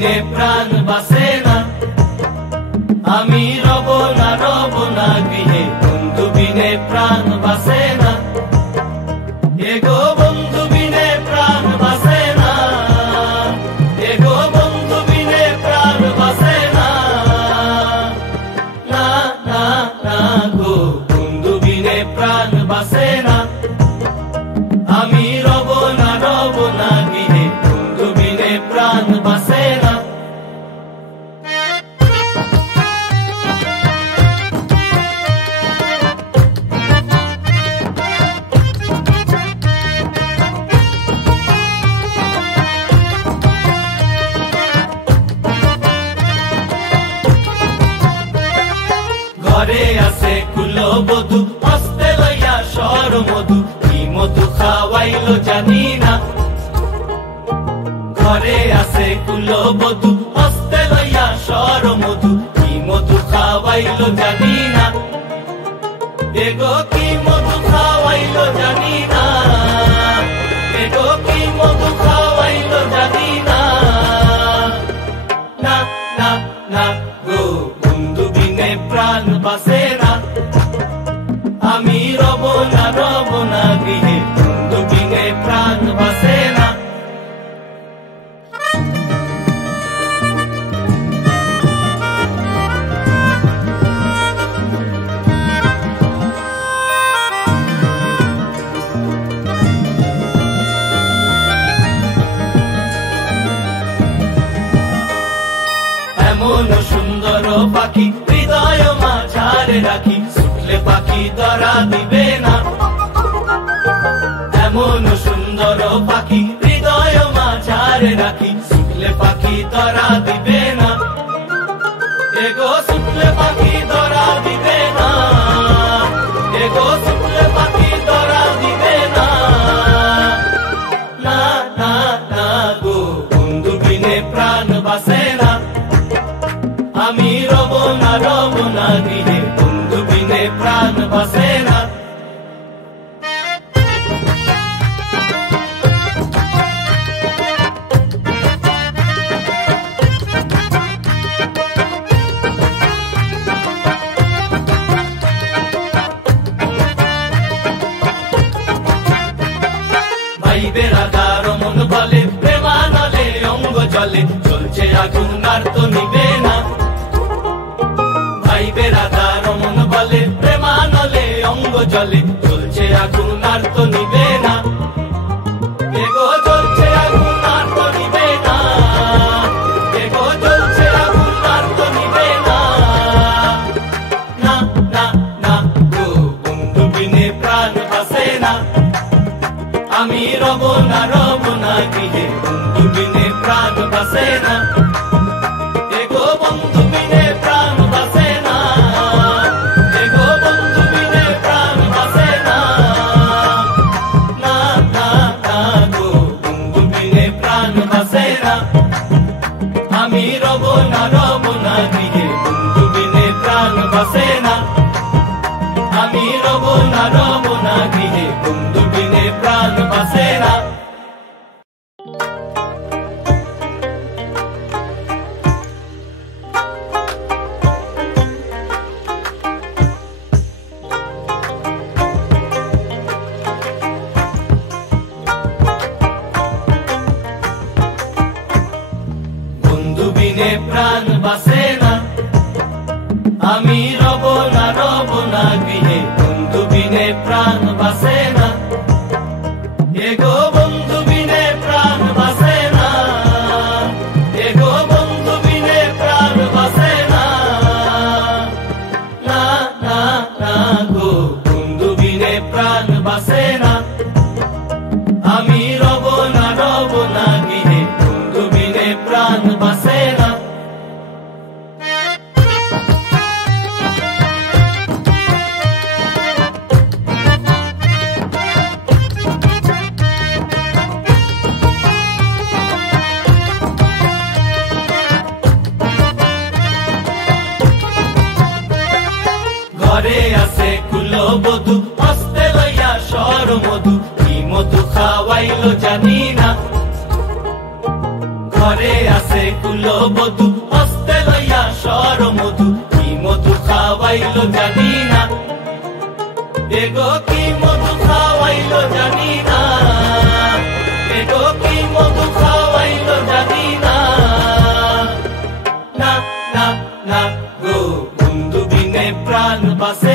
বিনে প্রাণ বাসে না, আমি রব না গৃহে, বন্ধু বিনে প্রাণ বাসে না, এগো বন্ধু বিনে প্রাণ বাসে না, এগো বন্ধু বিনে প্রাণ বাসে না, না না না গো বন্ধু বিনে প্রাণ বাসে না, আমি রব না গৃহে, বন্ধু বিনে প্রাণ বাসে না। ঘরে আছে কুলবধূ, হস্তে লইয়া সর মধু, কি মধু খাওয়াইলো জানি না। ঘরে আছে কুলবধূ, হস্তে লইয়া সর মধু, কি মধু খাওয়াইলো জানি না, এগো কি মধু খাওয়াইলো জানি না, এগো কি মধু খাওয়াইলো জানি না, না না না গো বন্ধু বিনে প্রাণ বাসে না, আমি রব না গৃহে, বন্ধু বিনে প্রাণ বাসে না। এমন সুন্দর পাখি হৃদয় মাঝারে রাখি, ছুটলে পাখি ধরা দিবে না, এমন সুন্দর পাখি হৃদয় মাঝারে রাখি, ছুটলে পাখি ধরা দিবে না, এগো ছুটলে পাখি ধরা দিবে না, এগো ছুটলে পাখি ধরা দিবে না, না না না গো বন্ধু বিনে প্রাণ বাসে না, আমি রব না গৃহে, বন্ধু বিনে প্রাণ বাসে না। ভাই বেড়াদার মন বলে, প্রেমানলে অঙ্গ জলে, চলছে আগুন আর তো নিবে না, ভাই বেড়াদার মন বলে, প্রেমানলে অঙ্গ জলে, চলছে আগুন আর তো নিবে না, এগো চলছে আগুন আর তো নিবে না, এগো চলছে আগুন আর তো নিবে না, না না না গো বন্ধু বিনে প্রাণ বাসে না, আমি রব না গৃহে, বন্ধু বিনে প্রাণ বাসে না, এগো বন্ধু বিনে প্রাণ বাসে না, এগো বন্ধু বিনে প্রাণ বাসে না, না না না গো বন্ধু বিনে প্রাণ বাসে না, আমি রব না গৃহে, বন্ধু বিনে প্রাণ বাসে না, আমি রব না গৃহে, বন্ধু বিনে প্রাণ বাসে না। বন্ধু বিনে প্রাণ বাসে না, আমি রব না গৃহে, বন্ধু বিনে প্রাণ বাসে না, এগো বন্ধু বিনে প্রাণ বাসে না, এগো বন্ধু বিনে প্রাণ বাসে না, না না না গো বন্ধু বিনে প্রাণ বাসে না, আমি রব না গৃহে, বন্ধু বিনে প্রাণ বাসে না। ঘরে আছে কুলবধূ, হস্তে লইয়া সর মধু, কি মধু খাওয়াইলো জানি না, ঘরে আছে কুলবধূ হস্তে লইয়া সর মধু কি মধু খাওয়াইলো জানি না এগো কি মধু খাওয়াইলো জানি না এগো কি মধু খাওয়াইলো জানি না না না না গো বন্ধু বিনে প্রাণ বাসে